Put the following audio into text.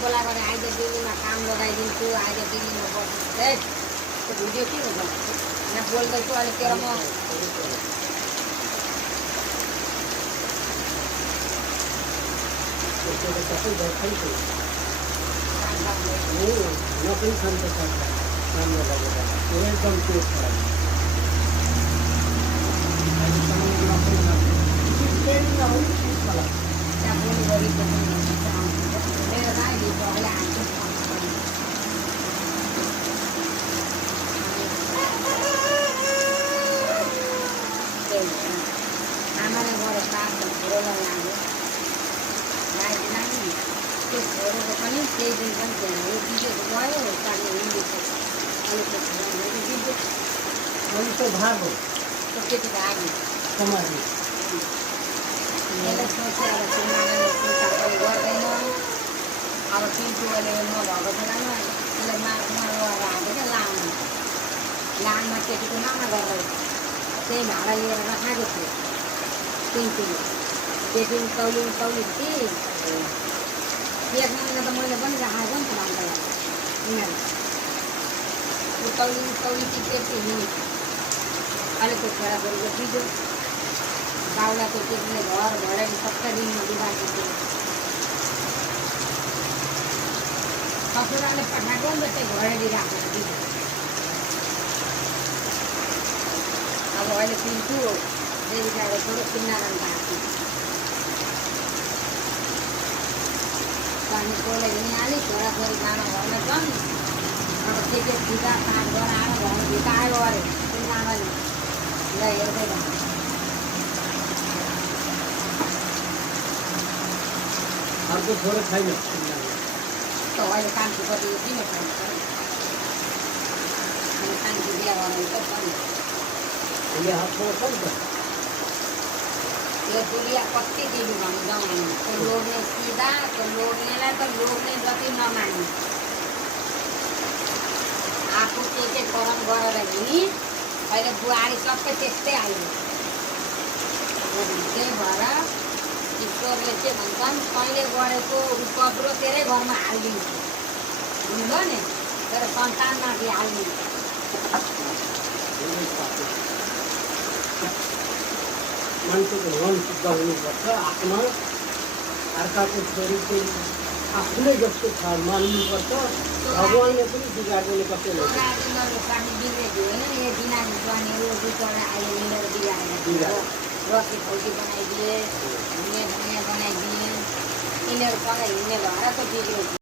बोला गरेर आइज दिल्लीमा काम लगाइदिन्छु, आइज दिल्लीमा बस्छु। है त्यो भिडियो के हुन्छ? यहाँ बोल्दैछु अहिले तेरो म नौकरी खान्छ राम्रो लगेर एकदम त्यो छ त्यहाँ बोली गरेको मेरो नानी अहिले हाल्छु आमाले गरे पाँच छोरोलाई लाग्यो नानी त्यो छोरोको पनि केही दिन पनि थिएन यो बिजेको गयो काट्ने हिँडेको अलिक बिजे अनि त्यो भाग हो त्यो केटीको आगो समाधि यसलाई सोचेर चिन्ताले गर्दैन अब पिन्टुले नभएको बेलामा यसलाई मार हाल्यो क्या लाङमा केटीको नाममा गरेर त्यही भाडा लिएर राखेको थियो पिन्टुले त्यो दिन तौली कि 1 महिना त मैले पनि राखेको नि त भान्दा उनीहरू तौली कि केटी अहिले त्यो छोराछोरीको बिजो बाउलाको केटीले घर भडाइ 70 दिनमा बिगाएको थियो ससुराले पठाएको नि त त्यही घरेडी राखेको बिजो अब अहिले पिन्टु देवीकाको छोरो किन्नारायण भएको अनि कोले हिँडिहाल्यो छोराछोरी जान घरमा छन् अब के पूजा पाठ गराएर घर भितायो अरे किन्नारायण ल हेर्दै जान्छ अर्को छोरो छैन त अहिले कान्छीपट्टि किन छैन अनि कान्छी बिहा गराउँछ छ नि अहिले हातमा छ नि त यो दुनियाँ कति दिनु भन्नु जमानु त्यो लोग्ने सिधा त्यो लोग्नेलाई त लोग्ने जति नमान्नु आफू के कर्म गरेर हिँडी अहिले बुहारी सबै त्यस्तै आयो त्यही भएर ईश्वरले के भन्छन् तैँले गरेको उपद्रो तेरै घरमा हालिदिन्छु बुझ्यो नि तर सन्तानमाथि हालिदिन्छ मान्छेको मन शुद्ध हुनुपर्छ आत्मा अर्काको छोरी चाहिँ आफूले जस्तो छ मान्नुपर्छ भगवान्ले पनि बिगार्दैन कसैले रोटी फौजी बनाइदिए हिँड्ने बनाइदिए यिनीहरूसँग हिँड्ने भएर त बिग्रियो